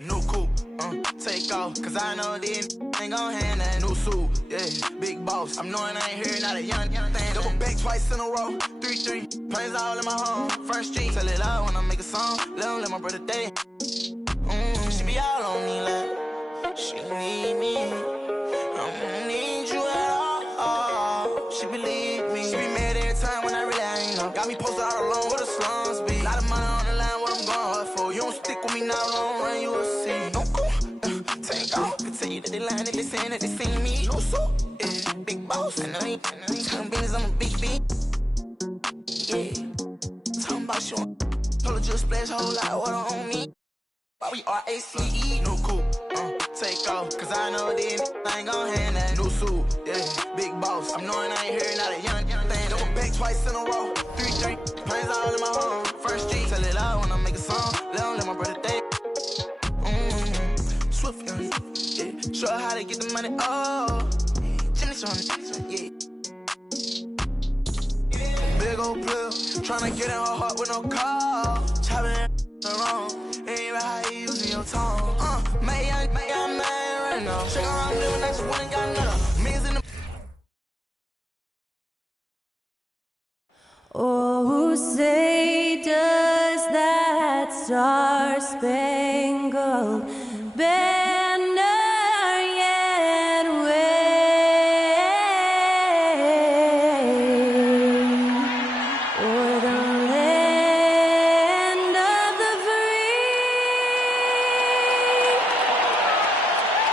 New coupe, take off, cause I know this ain't gon' hand that new suit, yeah, big boss. I'm knowing I ain't here, not a young thing. Double back twice in a row, 3-3, planes all in my home, First Street. Tell it loud when I make a song, let my brother day. She be all on me like, she need me, I don't need you at all. She believe me, she be mad every time when I really ain't know. Got me posted all alone where the slums be. Lot of money on the line, what I'm going hard for. You don't stick with me now, long run, you will see. Don't go, take off. Continue that they lying, that they saying that they seen me. No suit, yeah, big boss. And I ain't talking business, I'm a big B. Yeah, talking about you. Told her just splash whole lot of water on me. Why we RACE, no coupe, take off, cause I know this ain't gon' hand that new suit, yeah, big boss. I'm knowing I ain't here, not a young thing. Double back twice in a row, 3-3, planes all in my home, First Street. Tell it loud when I make a song, let my brother day. Swift, yeah, show her how to get the money, oh, Jimmy showing, yeah. Big old player, tryna get in her heart with no call, chopping wrong. Ain't right how you using your tongue. May I man right now. Shake around living, I just went got another. Means in the. Oh, say does that star-spangled banner yet wave o'er the land of the free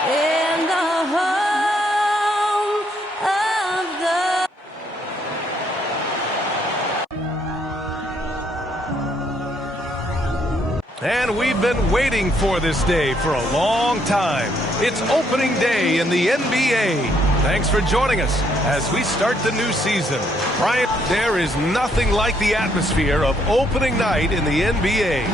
and the home of the. And we've been waiting for this day for a long time. It's opening day in the NBA. Thanks for joining us as we start the new season. Brian, there is nothing like the atmosphere of opening night in the NBA.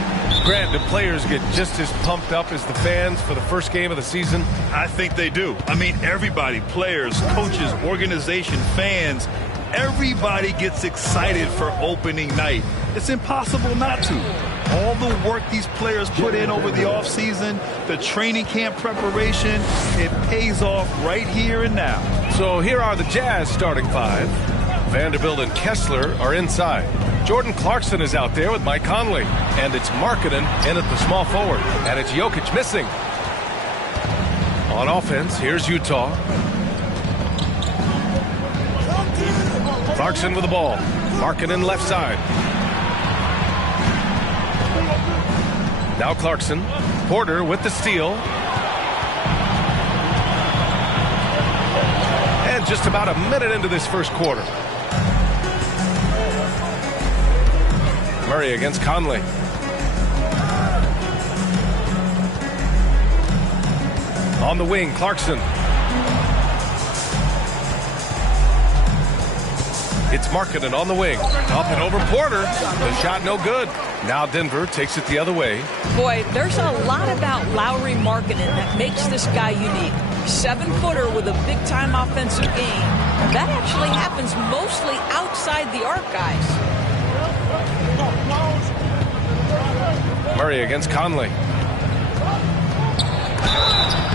Grant, do players get just as pumped up as the fans for the first game of the season? I think they do. I mean, everybody, players, coaches, organization, fans, everybody gets excited for opening night. It's impossible not to. All the work these players put in over the offseason, the training camp preparation, it pays off right here and now. So here are the Jazz starting five. Vanderbilt and Kessler are inside. Jordan Clarkson is out there with Mike Conley. And it's Markkanen in at the small forward. And it's Jokic missing. On offense, here's Utah. Clarkson with the ball. Markkanen left side. Now Clarkson. Porter with the steal. And just about a minute into this first quarter. Murray against Conley. On the wing, Clarkson. It's Markkanen on the wing. Up and over Porter. The shot no good. Now Denver takes it the other way. Boy, there's a lot about Lauri Markkanen that makes this guy unique. 7-footer with a big-time offensive game. That actually happens mostly outside the arc, guys. Murray against Conley.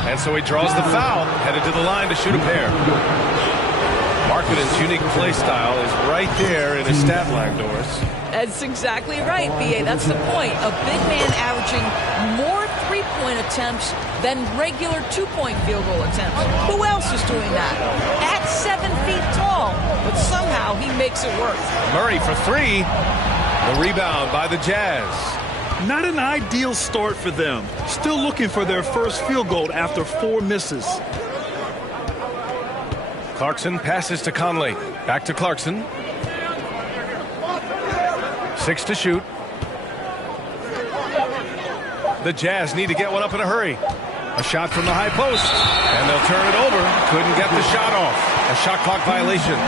And so he draws the foul, headed to the line to shoot a pair. Markkanen's unique play style is right there in his stat line, Doris. That's exactly right, B.A. That's the point. A big man averaging more three-point attempts than regular two-point field goal attempts. Who else is doing that? At 7 feet tall, but somehow he makes it work. Murray for three. The rebound by the Jazz. Not an ideal start for them. Still looking for their first field goal after 4 misses. Clarkson passes to Conley. Back to Clarkson. 6 to shoot. The Jazz need to get one up in a hurry. A shot from the high post. And they'll turn it over. Couldn't get the shot off. A shot clock violation.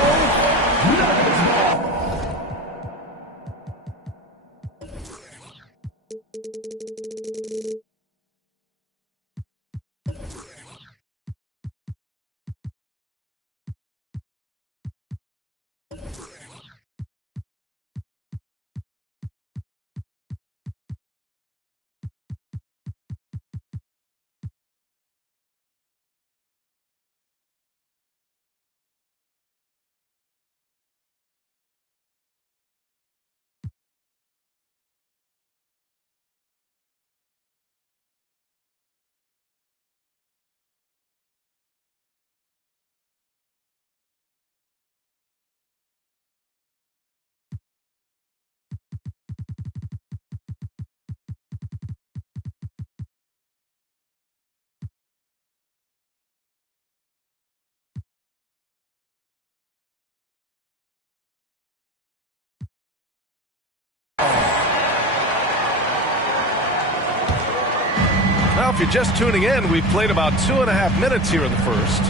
Now, if you're just tuning in, we've played about 2.5 minutes here in the first.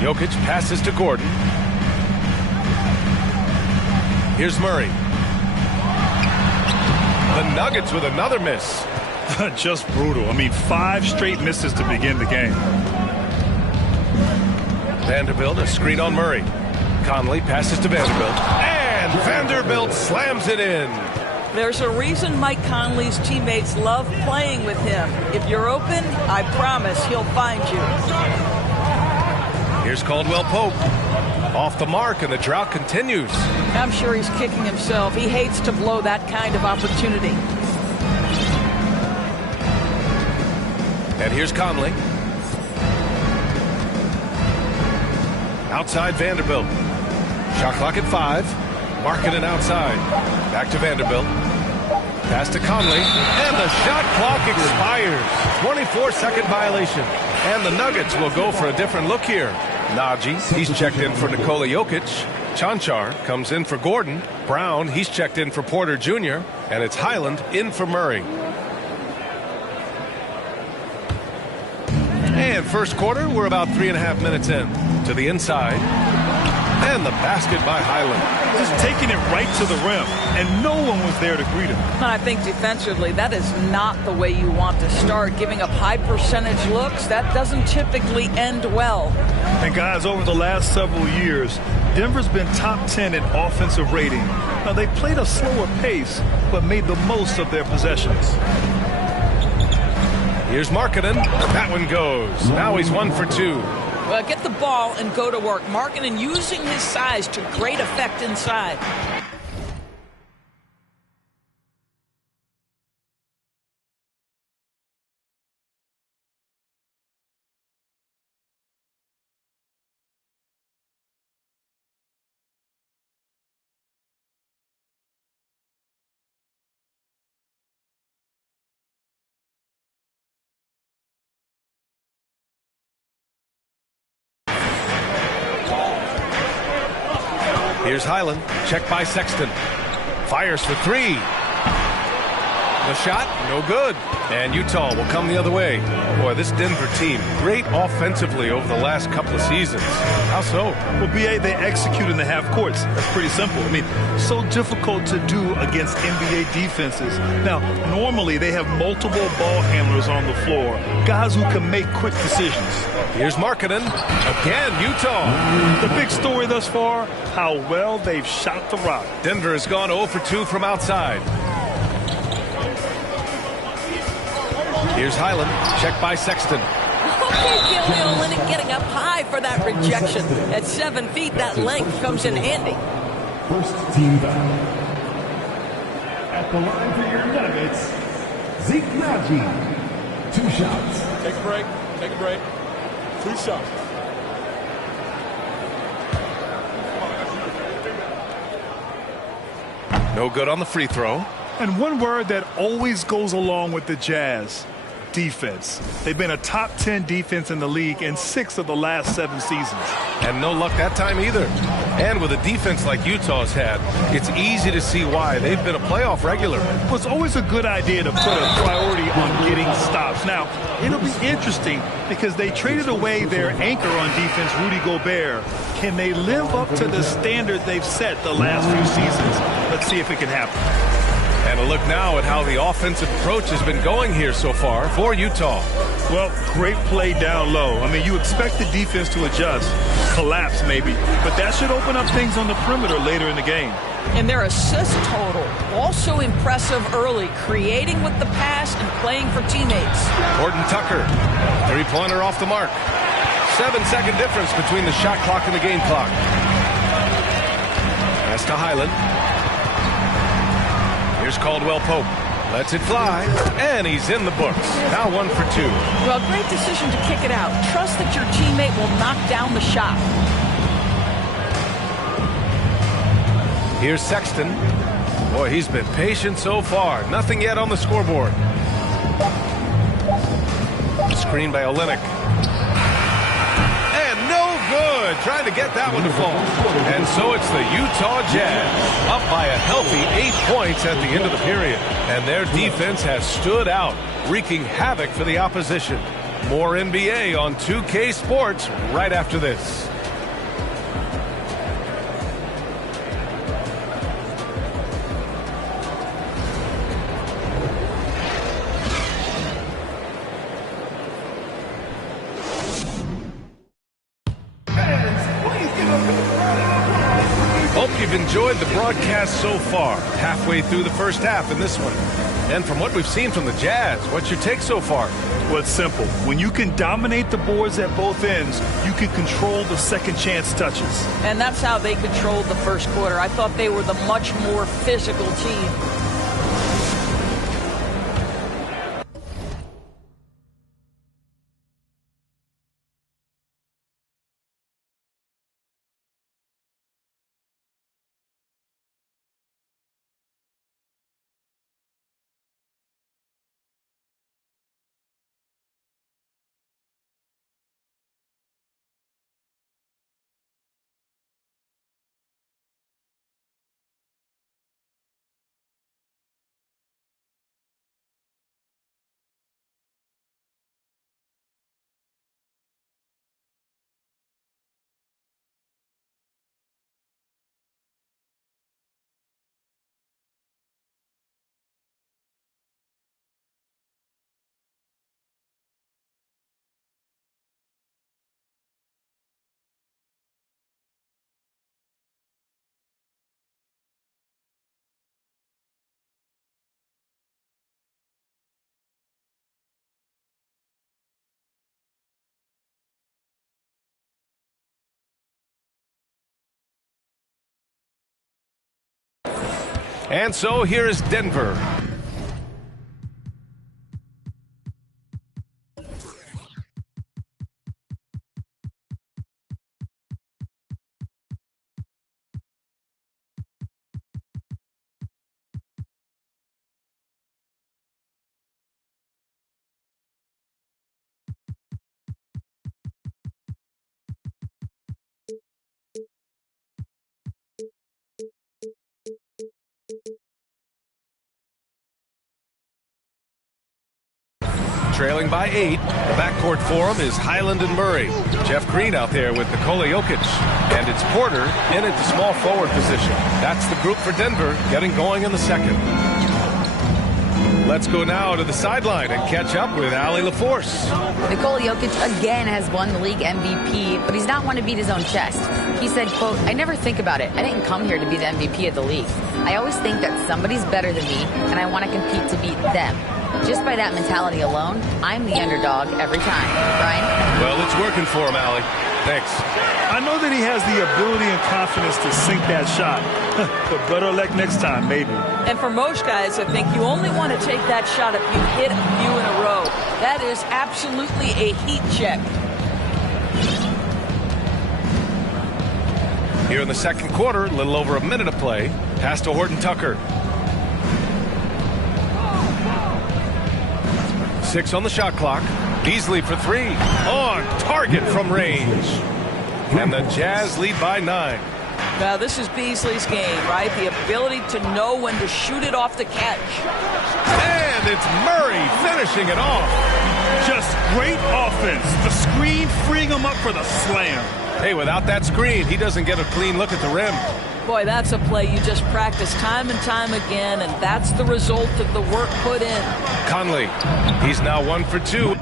Jokic passes to Gordon. Here's Murray. The Nuggets with another miss. Just brutal. I mean, 5 straight misses to begin the game. Vanderbilt, a screen on Murray. Conley passes to Vanderbilt. And Vanderbilt slams it in. There's a reason Mike Conley's teammates love playing with him. If you're open, I promise he'll find you. Here's Caldwell Pope. Off the mark, and the drought continues. I'm sure he's kicking himself. He hates to blow that kind of opportunity. And here's Conley. Outside Vanderbilt. Shot clock at 5. Markkanen outside. Back to Vanderbilt. Pass to Conley. And the shot clock expires. 24-second violation. And the Nuggets will go for a different look here. Najee, he's checked in for Nikola Jokic. Chanchar comes in for Gordon. Brown, he's checked in for Porter Jr. And it's Highland in for Murray. And first quarter, we're about 3.5 minutes in. To the inside. And the basket by Highland. Just taking it right to the rim, and no one was there to greet him. I think defensively, that is not the way you want to start. Giving up high percentage looks, that doesn't typically end well. And guys, over the last several years, Denver's been top 10 in offensive rating. Now, they played a slower pace, but made the most of their possessions. Here's Markkanen. That one goes. Now he's 1 for 2. Well, get the ball and go to work. Markkanen using his size to great effect inside. Here's Highland. Check by Sexton. Fires for 3. The shot, no good. And Utah will come the other way. Boy, this Denver team, great offensively over the last couple of seasons. How so? Well, BA, they execute in the half courts. That's pretty simple. I mean, so difficult to do against NBA defenses. Now, normally they have multiple ball handlers on the floor, guys who can make quick decisions. Here's Markkanen. Again, Utah. The big story thus far, how well they've shot the rock. Denver has gone 0 for 2 from outside. Here's Highland. Check by Sexton. Okay, Kelly Olynyk getting up high for that rejection. At 7 feet, that length comes in handy. First team foul. At the line for your Nuggets, Zeke Nagy. 2 shots. Take a break. Take a break. 2 shots. No good on the free throw. And one word that always goes along with the Jazz, defense. They've been a top 10 defense in the league in 6 of the last 7 seasons. And no luck that time either. And with a defense like Utah's had, it's easy to see why they've been a playoff regular. Well, it's always a good idea to put a priority on getting stops. Now, it'll be interesting because they traded away their anchor on defense, Rudy Gobert. Can they live up to the standard they've set the last few seasons? Let's see if it can happen. And a look now at how the offensive approach has been going here so far for Utah. Well, great play down low. I mean, you expect the defense to adjust, collapse maybe, but that should open up things on the perimeter later in the game. And their assist total, also impressive early, creating with the pass and playing for teammates. Horton Tucker, three-pointer off the mark. 7-second difference between the shot clock and the game clock. Pass to Highland. Here's Caldwell Pope. Lets it fly, and he's in the books. Now 1 for 2. Well, great decision to kick it out. Trust that your teammate will knock down the shot. Here's Sexton. Boy, he's been patient so far. Nothing yet on the scoreboard. Screen by Olynyk. Good. Trying to get that one to fall. And so it's the Utah Jazz up by a healthy 8 points at the end of the period. And their defense has stood out, wreaking havoc for the opposition. More NBA on 2K Sports right after this. You've enjoyed the broadcast so far, halfway through the first half in this one. And from what we've seen from the Jazz, what's your take so far? Well, it's simple. When you can dominate the boards at both ends, you can control the second chance touches. And that's how they controlled the first quarter. I thought they were the much more physical team. And so here is Denver. Trailing by 8. The backcourt for him is Highland and Murray. Jeff Green out there with Nikola Jokic. And it's Porter in at the small forward position. That's the group for Denver getting going in the second. Let's go now to the sideline and catch up with Allie LaForce. Nikola Jokic again has won the league MVP, but he's not one to beat his own chest. He said, quote, "I never think about it. I didn't come here to be the MVP of the league. I always think that somebody's better than me, and I want to compete to beat them. Just by that mentality alone, I'm the underdog every time." Brian? Well, it's working for him, Allie. Thanks. I know that he has the ability and confidence to sink that shot, but better luck next time, maybe. And for most guys, I think you only want to take that shot if you hit a few in a row. That is absolutely a heat check. Here in the second quarter, a little over a minute of play. Pass to Horton Tucker. 6 on the shot clock. Beasley for 3. On target from range. And the Jazz lead by 9. Now, this is Beasley's game, right? The ability to know when to shoot it off the catch. And it's Murray finishing it off. Just great offense. The screen freeing him up for the slam. Hey, without that screen, he doesn't get a clean look at the rim. Boy, that's a play you just practice time and time again, and that's the result of the work put in. Conley, he's now 1 for 2.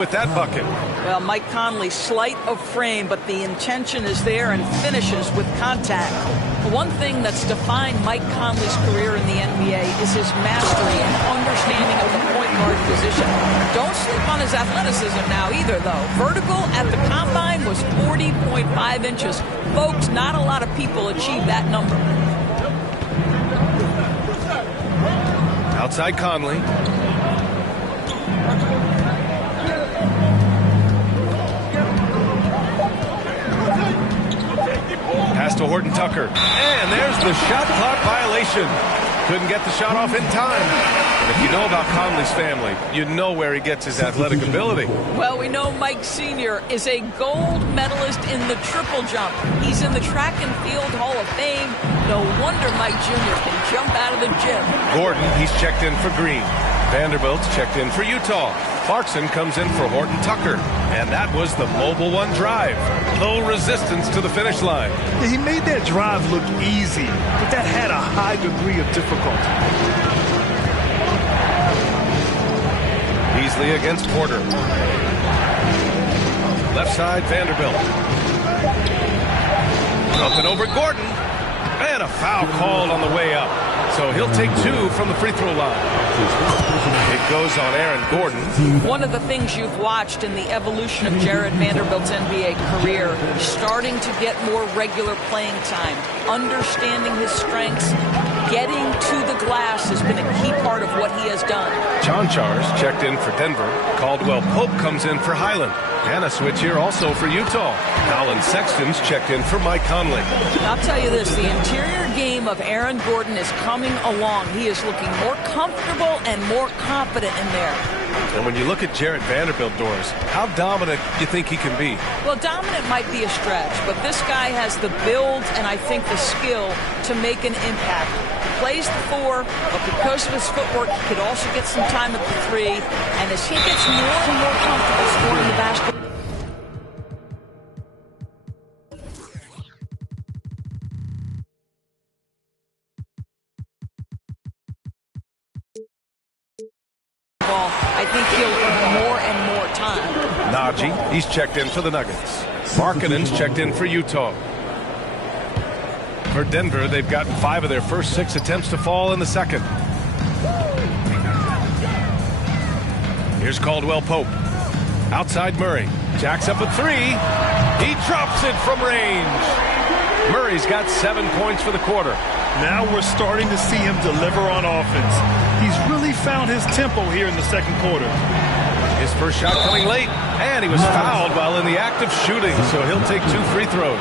With that bucket. Well, Mike Conley, slight of frame, but the intention is there and finishes with contact. One thing that's defined Mike Conley's career in the NBA is his mastery and understanding of the point guard position. Don't sleep on his athleticism now either, though. Vertical at the combine was 40.5 inches. Folks, not a lot of people achieve that number. Outside Conley. Pass to Horton Tucker. And there's the shot clock violation. Couldn't get the shot off in time. And if you know about Conley's family, you know where he gets his athletic ability. Well, we know Mike Sr. is a gold medalist in the triple jump. He's in the track and field Hall of Fame. No wonder Mike Jr. can jump out of the gym. Gordon, he's checked in for Green. Vanderbilt's checked in for Utah. Clarkson comes in for Horton Tucker. And that was the Mobile One drive. Low resistance to the finish line. He made that drive look easy, but that had a high degree of difficulty. Beasley against Porter. Left side, Vanderbilt. Up and over Gordon. And a foul called on the way up. So he'll take 2 from the free throw line. It goes on Aaron Gordon. One of the things you've watched in the evolution of Jared Vanderbilt's NBA career, starting to get more regular playing time, understanding his strengths, getting to the glass has been a key part of what he has done. Chanchar's checked in for Denver. Caldwell Pope comes in for Highland. And a switch here also for Utah. Colin Sexton's checked in for Mike Conley. I'll tell you this, the interior game of Aaron Gordon is coming along. He is looking more comfortable and more confident in there. And when you look at Jarrett Vanderbilt, Doris, how dominant do you think he can be? Well, dominant might be a stretch, but this guy has the build and I think the skill to make an impact. He plays the 4, but because of his footwork, he could also get some time at the 3. And as he gets more and more comfortable scoring the basketball, I think he'll earn more and more time. Najee, he's checked in for the Nuggets. Markkanen's checked in for Utah. For Denver, they've gotten 5 of their first 6 attempts to fall in the second. Here's Caldwell Pope. Outside Murray. Jacks up a 3. He drops it from range. Murray's got 7 points for the quarter. Now we're starting to see him deliver on offense. He's really found his tempo here in the second quarter. His first shot coming late, and he was fouled while in the act of shooting, so he'll take 2 free throws.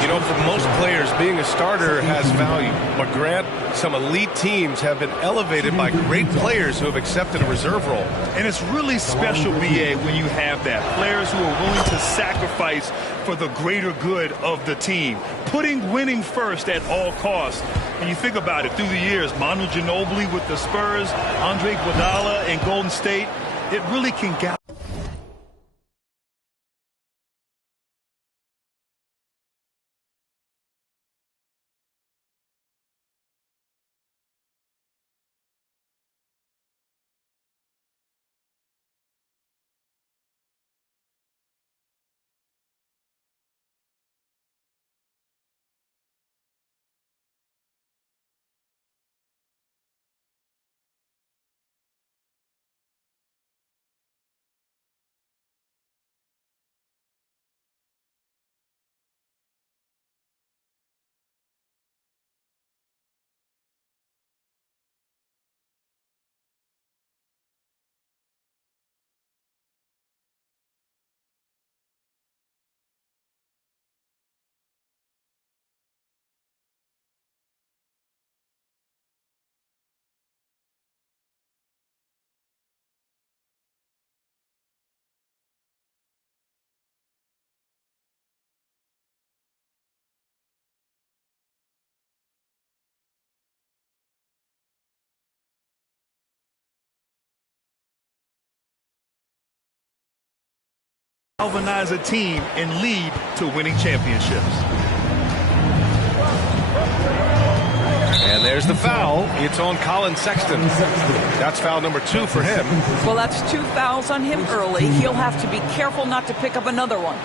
You know, for most players, being a starter has value. But Grant, some elite teams have been elevated by great players who have accepted a reserve role. And it's really special, B.A., when you have that. Players who are willing to sacrifice for the greater good of the team, putting winning first at all costs. And you think about it, through the years, Manu Ginobili with the Spurs, Andre Iguodala in Golden State, it really can get galvanize a team and lead to winning championships. And there's the foul. It's on Colin Sexton. That's foul number 2 for him. Well, that's 2 fouls on him early. He'll have to be careful not to pick up another one.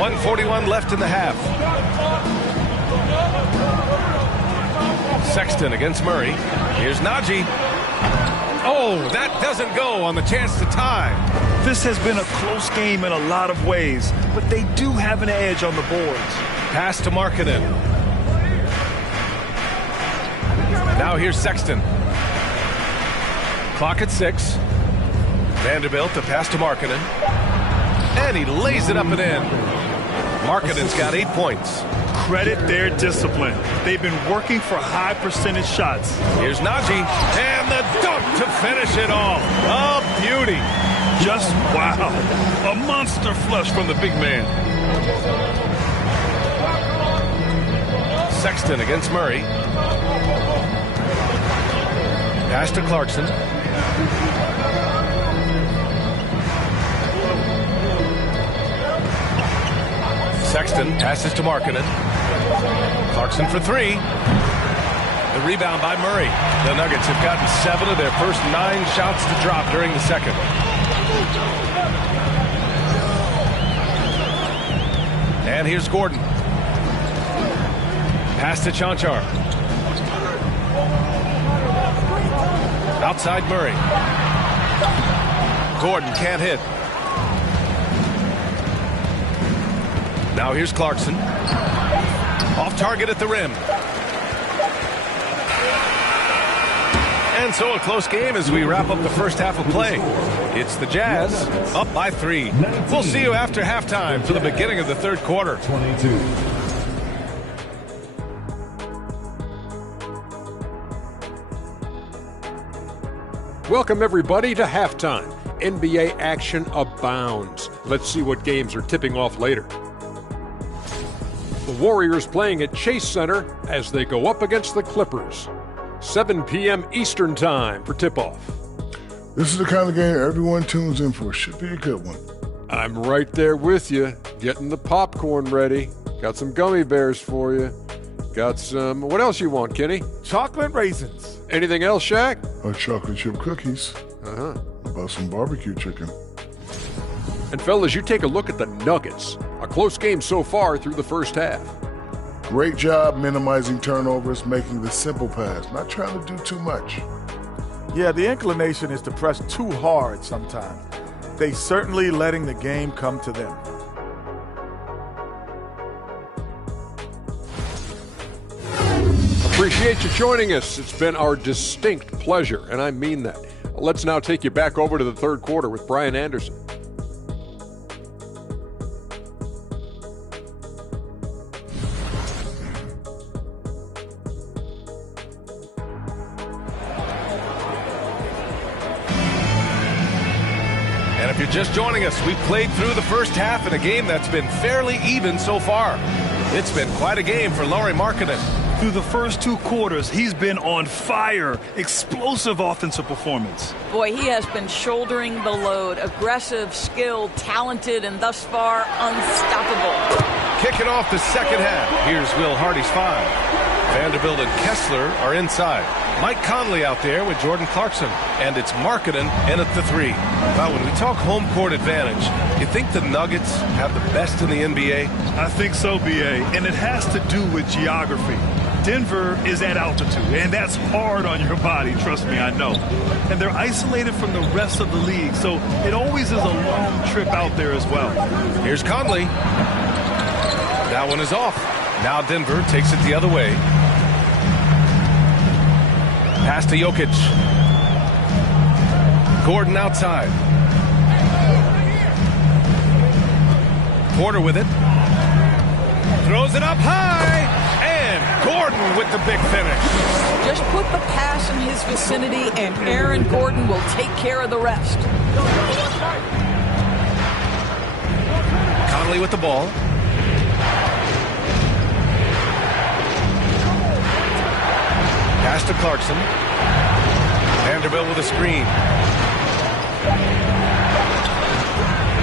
.141 left in the half. Sexton against Murray. Here's Najee. Oh, that doesn't go on the chance to tie. This has been a close game in a lot of ways, but they do have an edge on the boards. Pass to Markkanen. Now here's Sexton. Clock at 6. Vanderbilt to pass to Markkanen. And he lays it up and in. Markkanen's got 8 points. Credit their discipline. They've been working for high percentage shots. Here's Najee. And the dunk to finish it off. A beauty. Just wow. A monster flush from the big man. Sexton against Murray. Pass to Clarkson. Sexton passes to Markkanen. Clarkson for 3. The rebound by Murray. The Nuggets have gotten 7 of their first 9 shots to drop during the second. And here's Gordon. Pass to Chanchar. Outside Murray. Gordon can't hit. Now here's Clarkson. Off target at the rim. And so a close game as we wrap up the first half of play. It's the Jazz up by 3. We'll see you after halftime for the beginning of the third quarter. 22. Welcome everybody to halftime. NBA action abounds. Let's see what games are tipping off later. The Warriors playing at Chase Center as they go up against the Clippers. 7 p.m. Eastern Time for tip-off. This is the kind of game everyone tunes in for. Should be a good one. I'm right there with you, getting the popcorn ready. Got some gummy bears for you. Got some, what else you want, Kenny? Chocolate raisins. Anything else, Shaq? Chocolate chip cookies. Uh-huh. About some barbecue chicken. And fellas, you take a look at the Nuggets. A close game so far through the first half. Great job minimizing turnovers, making the simple pass, not trying to do too much. Yeah, the inclination is to press too hard sometimes. They certainly letting the game come to them. Appreciate you joining us. It's been our distinct pleasure, and I mean that. Let's now take you back over to the third quarter with Brian Anderson. And if you're just joining us, we've played through the first half in a game that's been fairly even so far. It's been quite a game for Lauri Markkanen. Through the first 2 quarters, he's been on fire. Explosive offensive performance. Boy, he has been shouldering the load. Aggressive, skilled, talented, and thus far unstoppable. Kicking off the second half. Here's Will Hardy's 5. Vanderbilt and Kessler are inside. Mike Conley out there with Jordan Clarkson. And it's Markkanen in at the 3. Now, when we talk home court advantage, you think the Nuggets have the best in the NBA? I think so, B.A., and it has to do with geography. Denver is at altitude, and that's hard on your body, trust me, I know. And they're isolated from the rest of the league, so it always is a long trip out there as well. Here's Conley. That one is off. Now Denver takes it the other way. Pass to Jokic. Gordon outside. Porter with it. Throws it up high. And Gordon with the big finish. Just put the pass in his vicinity, and Aaron Gordon will take care of the rest. Conley with the ball. Pass to Clarkson. Vanderbilt with a screen.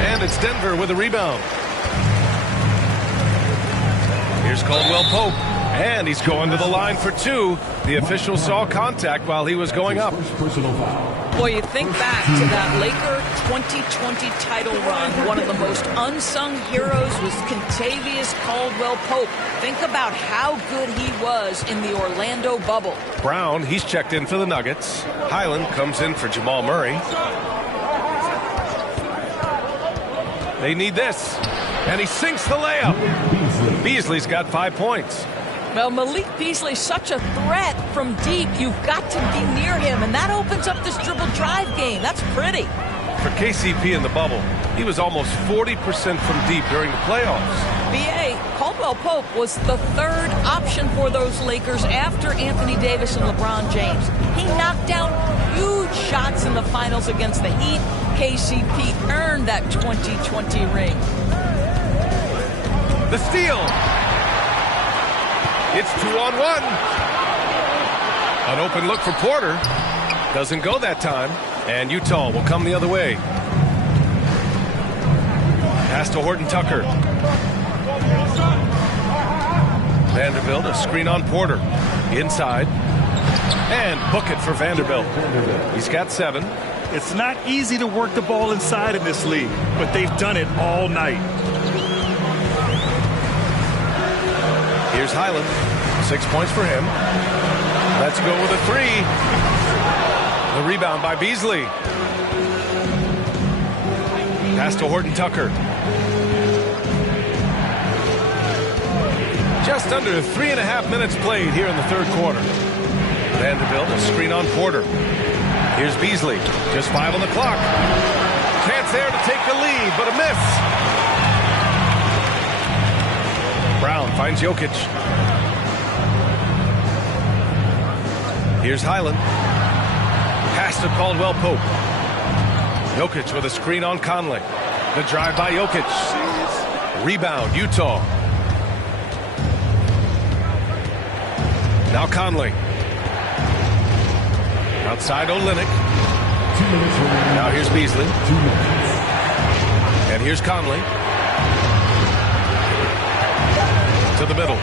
And it's Denver with a rebound. Here's Caldwell Pope. And he's going to the line for two. The official saw contact while he was going up. Boy, you think back to that Laker 2020 title run. One of the most unsung heroes was Kentavious Caldwell Pope. Think about how good he was in the Orlando bubble. Brown, he's checked in for the Nuggets. Highland comes in for Jamal Murray. They need this. And he sinks the layup. Beasley's got 5 points. Well, Malik Beasley's such a threat from deep. You've got to be near him, and that opens up this dribble drive game. That's pretty. For KCP in the bubble, he was almost 40% from deep during the playoffs. B.A. Caldwell Pope was the third option for those Lakers after Anthony Davis and LeBron James. He knocked down huge shots in the finals against the Heat. KCP earned that 2020 ring. The steal. It's 2-on-1. An open look for Porter. Doesn't go that time. And Utah will come the other way. Pass to Horton Tucker. Vanderbilt, a screen on Porter. Inside. And book it for Vanderbilt. He's got 7. It's not easy to work the ball inside in this league, but they've done it all night. Here's Highland. 6 points for him. Let's go with a 3. The rebound by Beasley. Pass to Horton Tucker. Just under 3.5 minutes played here in the third quarter. Vanderbilt, a screen on Porter. Here's Beasley. Just 5 on the clock. Chance there to take the lead, but a miss. Brown finds Jokic. Here's Highland. Pass to Caldwell Pope. Jokic with a screen on Conley. The drive by Jokic. Rebound, Utah. Now Conley. Outside Olynyk. Now here's Beasley. And here's Conley. To the middle.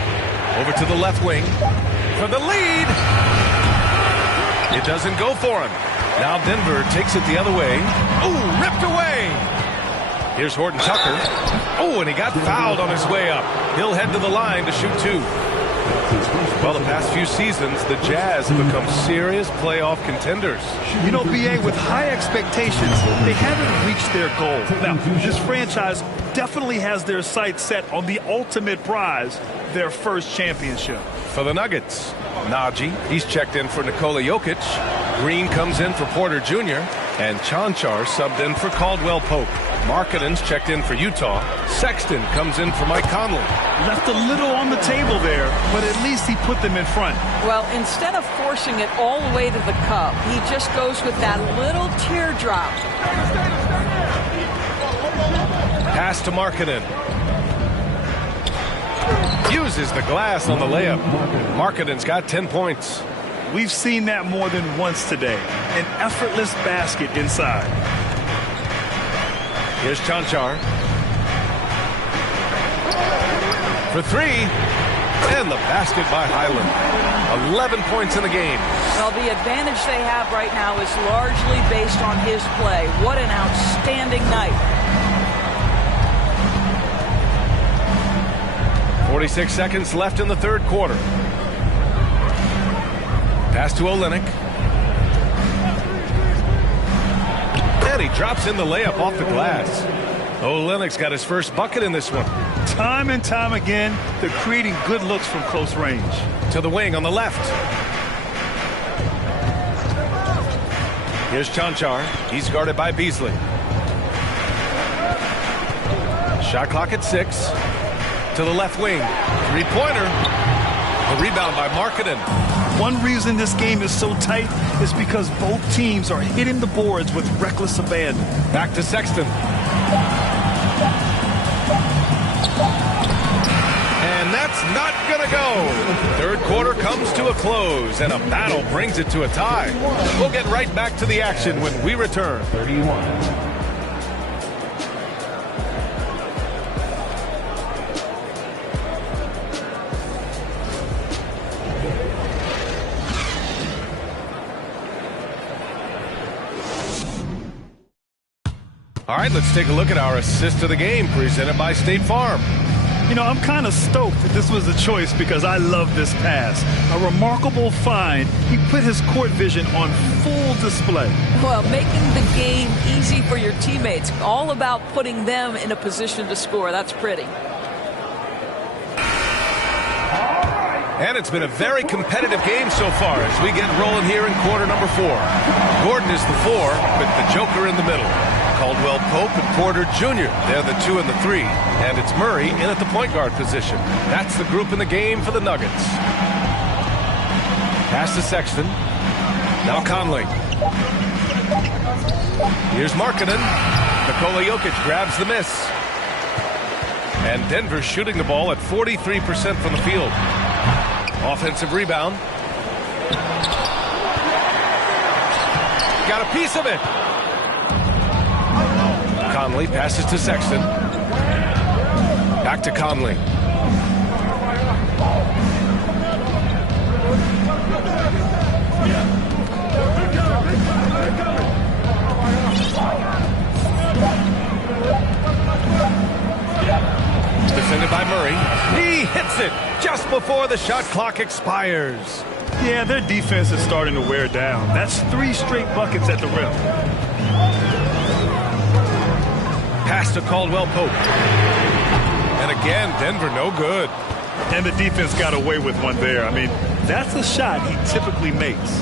Over to the left wing. For the lead. It doesn't go for him. Now Denver takes it the other way. Ooh, ripped away. Here's Horton Tucker. Oh, and he got fouled on his way up. He'll head to the line to shoot 2. Well, the past few seasons, the Jazz have become serious playoff contenders. You know, B.A., with high expectations, they haven't reached their goal. Now, this franchise definitely has their sights set on the ultimate prize, their first championship. For the Nuggets, Najee, he's checked in for Nikola Jokic. Green comes in for Porter Jr. And Chanchar subbed in for Caldwell Pope. Markkanen's checked in for Utah. Sexton comes in for Mike Conley. Left a little on the table there, but at least he put them in front. Well, instead of forcing it all the way to the cup, he just goes with that little teardrop. Pass to Markkanen. Uses the glass on the layup. Markkanen's got 10 points. We've seen that more than once today. An effortless basket inside. Here's Chanchar. For 3. And the basket by Highland. 11 points in the game. Well, the advantage they have right now is largely based on his play. What an outstanding night. 46 seconds left in the third quarter. Pass to Olynyk. And he drops in the layup off the glass. Olynyk's got his first bucket in this one. Time and time again, they're creating good looks from close range. To the wing on the left. Here's Chanchar. He's guarded by Beasley. Shot clock at 6. To the left wing. 3-pointer. The rebound by Markkanen. One reason this game is so tight is because both teams are hitting the boards with reckless abandon. Back to Sexton. And that's It's not gonna go. Third quarter comes to a close, and a battle brings it to a tie. We'll get right back to the action when we return. 31. All right, let's take a look at our assist of the game presented by State Farm. You know, I'm kind of stoked that this was a choice because I love this pass. A remarkable find. He put his court vision on full display. Well, making the game easy for your teammates. All about putting them in a position to score. That's pretty. And it's been a very competitive game so far as we get rolling here in quarter number 4. Gordon is the 4, with the Joker in the middle. Caldwell Pope and Porter Jr. They're the 2 and the 3. And it's Murray in at the point guard position. That's the group in the game for the Nuggets. Pass to Sexton. Now Conley. Here's Markkanen. Nikola Jokic grabs the miss. And Denver shooting the ball at 43% from the field. Offensive rebound. Got a piece of it. Conley passes to Sexton. Back to Conley. Defended by Murray. He hits it just before the shot clock expires. Yeah, their defense is starting to wear down. That's 3 straight buckets at the rim. Pass to Caldwell Pope. And again, Denver no good. And the defense got away with one there. I mean, that's a shot he typically makes.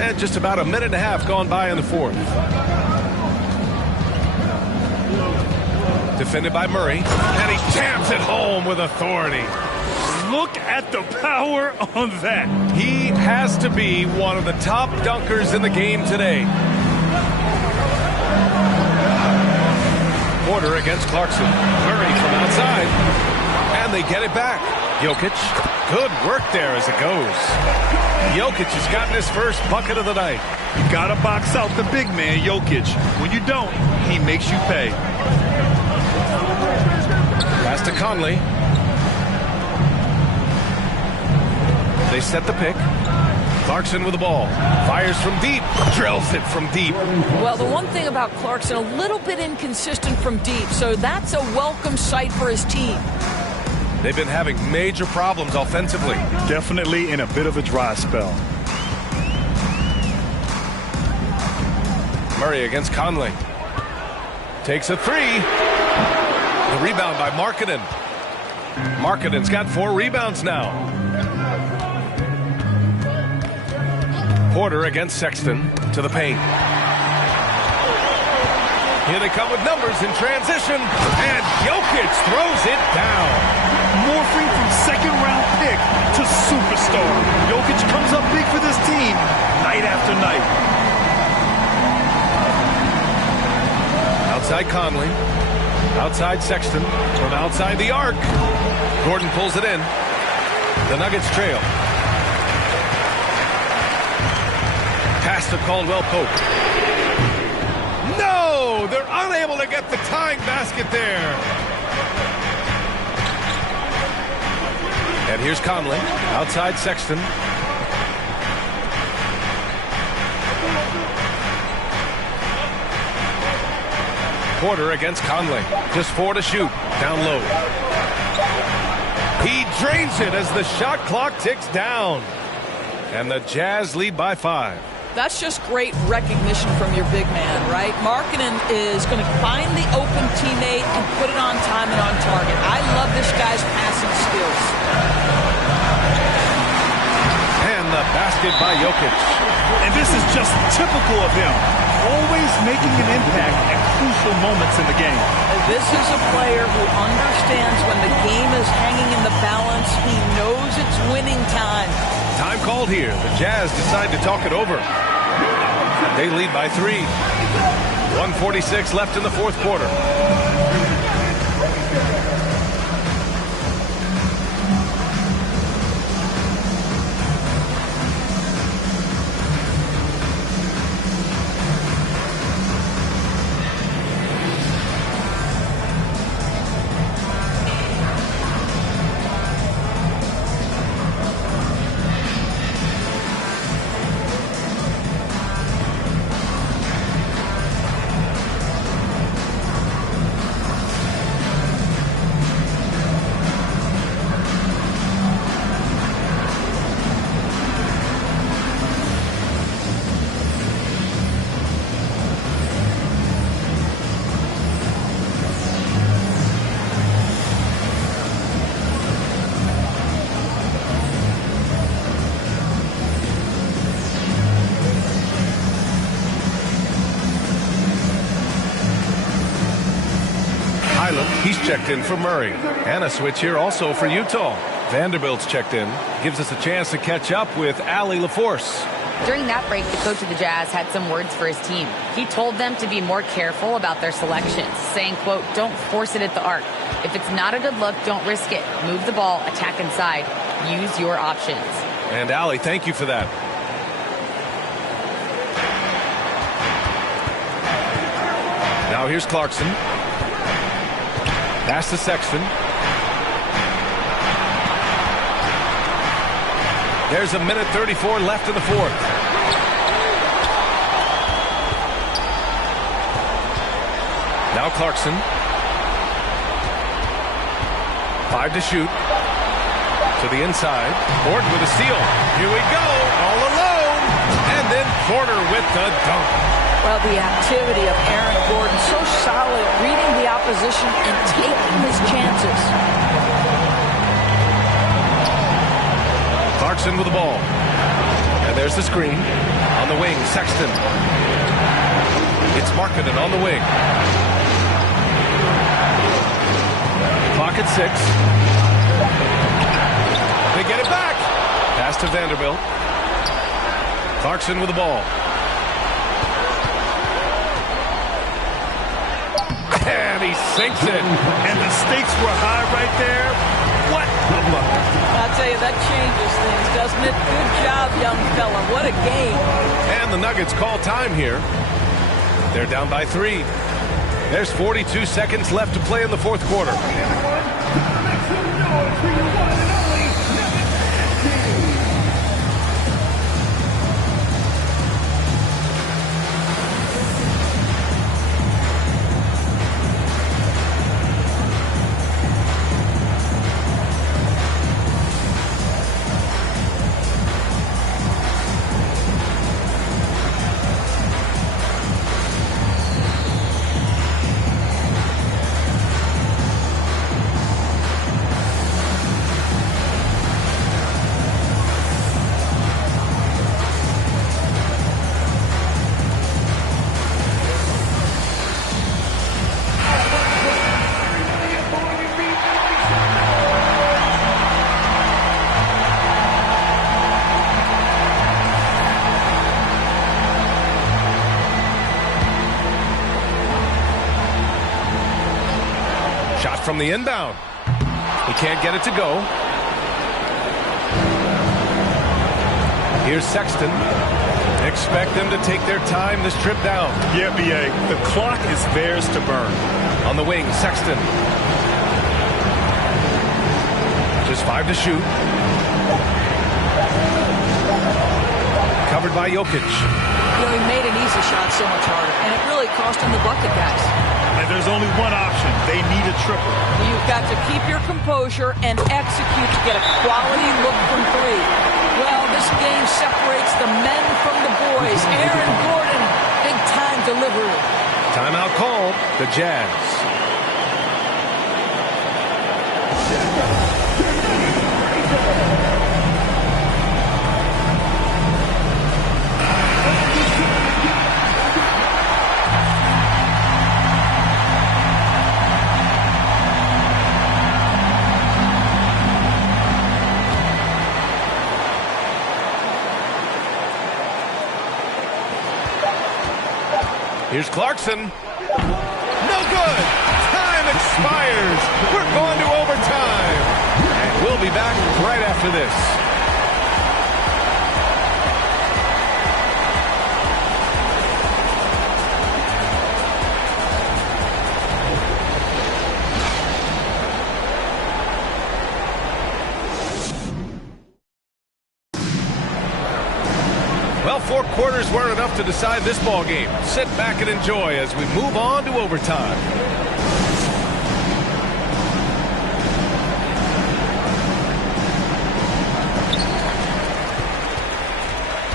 And just about a minute and a half gone by in the fourth. Defended by Murray. And he jams it home with authority. Look at the power on that. He has to be one of the top dunkers in the game today. Porter against Clarkson. Murray from outside. And they get it back. Jokic. Good work there as it goes. Jokic has gotten his first bucket of the night. You got to box out the big man, Jokic. When you don't, he makes you pay. Pass to Conley. They set the pick. Clarkson with the ball. Fires from deep. Drills it from deep. Well, the one thing about Clarkson, a little bit inconsistent from deep, so that's a welcome sight for his team. They've been having major problems offensively. Definitely in a bit of a dry spell. Murray against Conley. Takes a 3. The rebound by Markkanen. Markkanen's got 4 rebounds now. Porter against Sexton to the paint. Here they come with numbers in transition, and Jokic throws it down. Morphing from second-round pick to superstar. Jokic comes up big for this team night after night. Outside Conley. Outside Sexton. From outside the arc. Gordon pulls it in. The Nuggets trail. Pass to Caldwell Pope. No! They're unable to get the tying basket there. And here's Conley. Outside Sexton. Porter against Conley. Just 4 to shoot. Down low. He drains it as the shot clock ticks down. And the Jazz lead by 5. That's just great recognition from your big man, right? Markkanen is going to find the open teammate and put it on time and on target. I love this guy's passing skills. And the basket by Jokic. And this is just typical of him. Always making an impact at crucial moments in the game. This is a player who understands when the game is hanging in the balance. He knows it's winning time. Time called here. The Jazz decide to talk it over. They lead by 3. 1:46 left in the fourth quarter. He's checked in for Murray. And a switch here also for Utah. Vanderbilt's checked in. Gives us a chance to catch up with Allie LaForce. During that break, the coach of the Jazz had some words for his team. He told them to be more careful about their selections, saying, quote, don't force it at the arc. If it's not a good look, don't risk it. Move the ball, attack inside. Use your options. And Allie, thank you for that. Now here's Clarkson. Pass to Sexton. There's a minute 34 left in the fourth. Now Clarkson. 5 to shoot. To the inside. Gordon with a steal. Here we go. All alone. And then Porter with the dunk. Well, the activity of Aaron Gordon, so solid, reading the opposition and taking his chances. Clarkson with the ball. And there's the screen. On the wing, Sexton. It's Markkanen on the wing. Clock at 6. They get it back. Pass to Vanderbilt. Clarkson with the ball. And he sinks it. And the stakes were high right there. What a bucket. I'll tell you, that changes things, doesn't it? Good job, young fella. What a game. And the Nuggets call time here. They're down by 3. There's 42 seconds left to play in the fourth quarter. From the inbound. He can't get it to go. Here's Sexton. Expect them to take their time this trip down. Yeah, B.A. The clock is theirs to burn. On the wing, Sexton. Just 5 to shoot. Covered by Jokic. You know, he made an easy shot so much harder, and it really cost him the bucket, guys. And there's only one option. They need a triple. You've got to keep your composure and execute to get a quality look from 3. Well, this game separates the men from the boys. Aaron Gordon, big-time delivery. Timeout called. The Jazz. Here's Clarkson. No good. Time expires. We're going to overtime. And we'll be back right after this. Well, 4 quarters weren't enough to decide this ball game. Sit back and enjoy as we move on to overtime.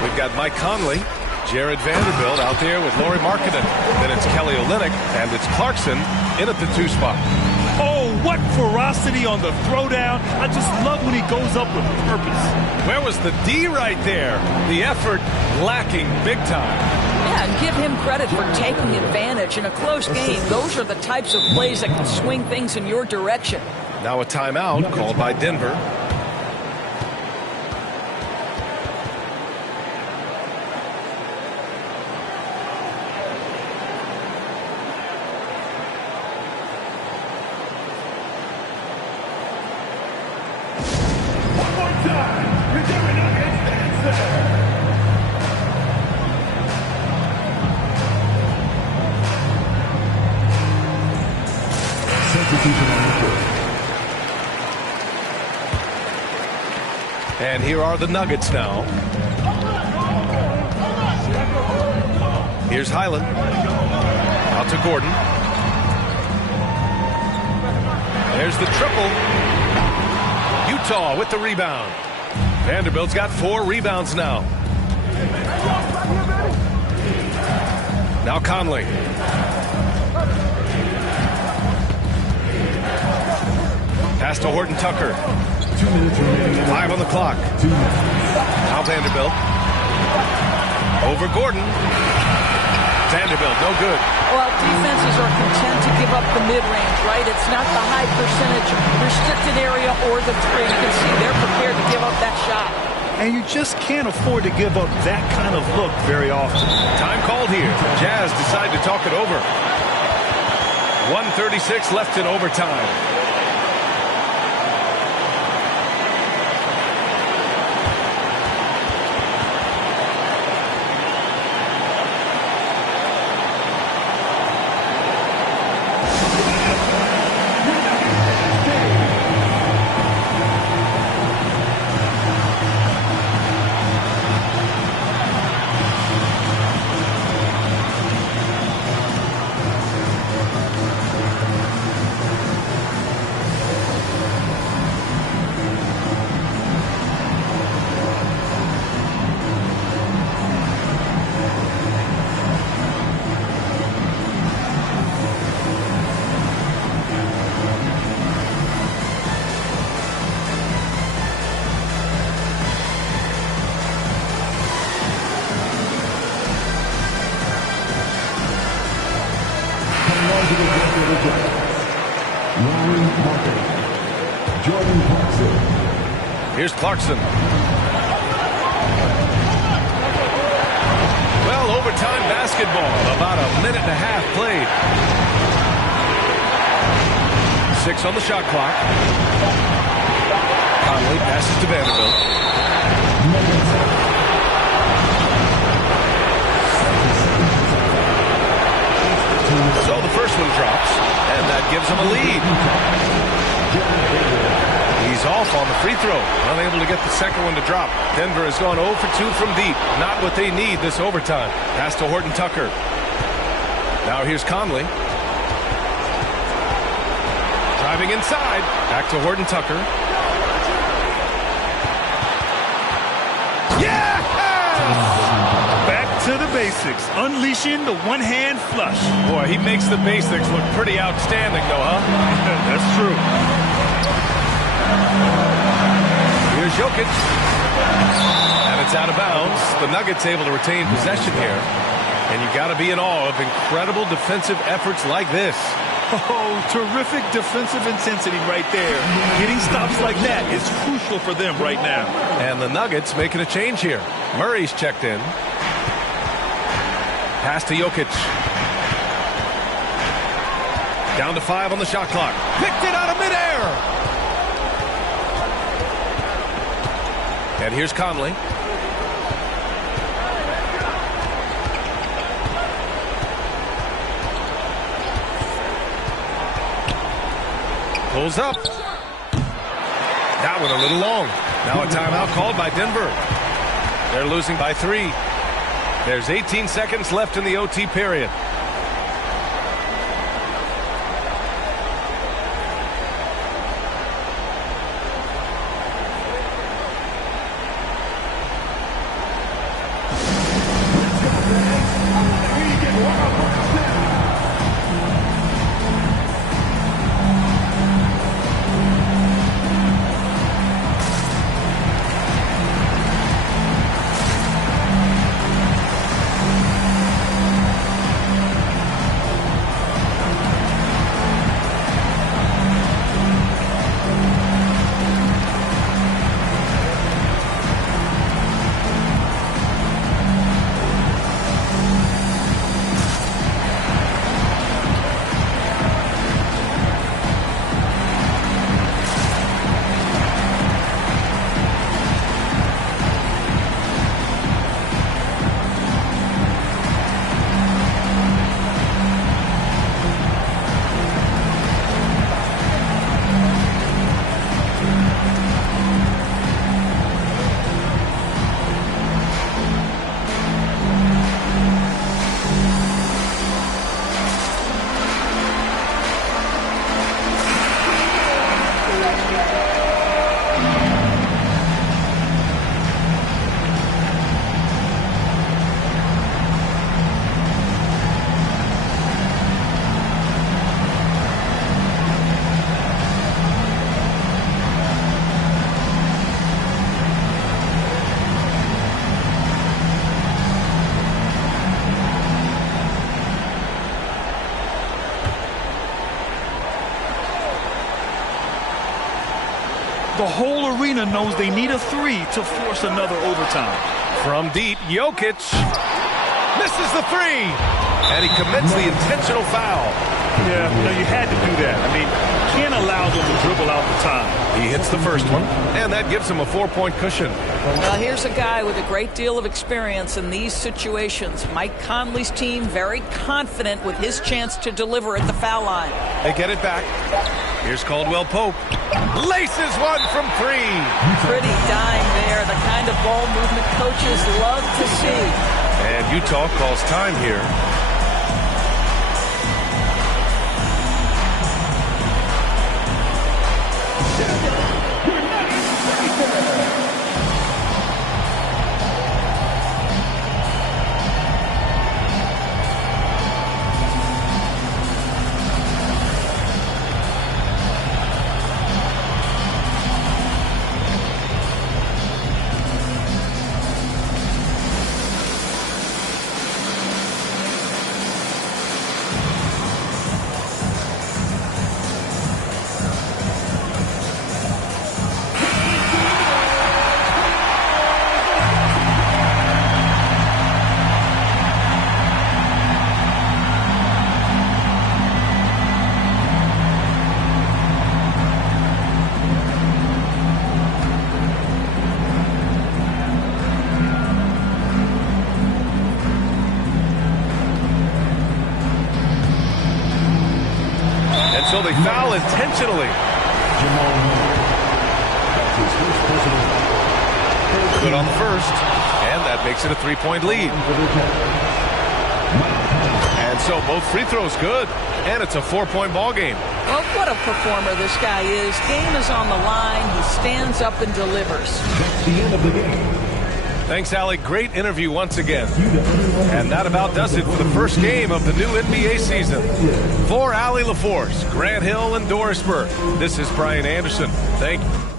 We've got Mike Conley, Jared Vanderbilt out there with Lauri Markkanen. Then it's Kelly Olynyk, and it's Clarkson in at the 2 spot. Oh, what ferocity on the throwdown. I just love when he goes up with purpose. Where was the D right there? The effort lacking big time. Yeah, and give him credit for taking advantage in a close game. Those are the types of plays that can swing things in your direction. Now a timeout called by Denver. And here are the Nuggets now. Here's Highland. Out to Gordon. There's the triple. Utah with the rebound. Vanderbilt's got 4 rebounds now. Now Conley. Pass to Horton Tucker. 5 on the clock. Now Vanderbilt. Over Gordon. Vanderbilt, no good. Well, defenses are content to give up the mid-range, right? It's not the high percentage restricted area or the three. You can see they're prepared to give up that shot. And you just can't afford to give up that kind of look very often. Time called here. Jazz decide to talk it over. 1:36 left in overtime. Jordan Clarkson. Here's Clarkson. Well, overtime basketball. About a minute and a half played. 6 on the shot clock. Conley passes to Vanderbilt. So the first one drops, and that gives him a lead. He's off on the free throw, unable to get the second one to drop. Denver has gone 0 for 2 from deep. Not what they need this overtime. Pass to Horton Tucker. Now here's Conley. Driving inside. Back to Horton Tucker. Yeah! Back to the basics. Unleashing the one-hand flush. Boy, he makes the basics look pretty outstanding, though, huh? That's true. Here's Jokic. And it's out of bounds. The Nuggets able to retain possession here. And you got to be in awe of incredible defensive efforts like this. Oh, terrific defensive intensity right there. Getting stops like that is crucial for them right now. And the Nuggets making a change here. Murray's checked in. Pass to Jokic. Down to 5 on the shot clock. Picked it out of midair. And here's Conley. Pulls up. That one a little long. Now a timeout called by Denver. They're losing by 3. There's 18 seconds left in the OT period. The whole arena knows they need a 3 to force another overtime. From deep, Jokic misses the 3. And he commits the intentional foul. Yeah, no, you had to do that. I mean, can't allow them to dribble out the time. He hits the first one, and that gives him a 4-point cushion. Well, here's a guy with a great deal of experience in these situations. Mike Conley's team very confident with his chance to deliver at the foul line. They get it back. Here's Caldwell Pope. Laces one from 3. Pretty dime there, the kind of ball movement coaches love to see. And Utah calls time here. So they foul intentionally. Good on the first, and that makes it a 3-point lead. And so both free throws good, and it's a 4-point ball game. Well, what a performer this guy is. Game is on the line. He stands up and delivers. That's the end of the game. Thanks, Allie. Great interview once again. And that about does it for the first game of the new NBA season. For Allie LaForce, Grant Hill, and Doris Burke, this is Brian Anderson. Thank you.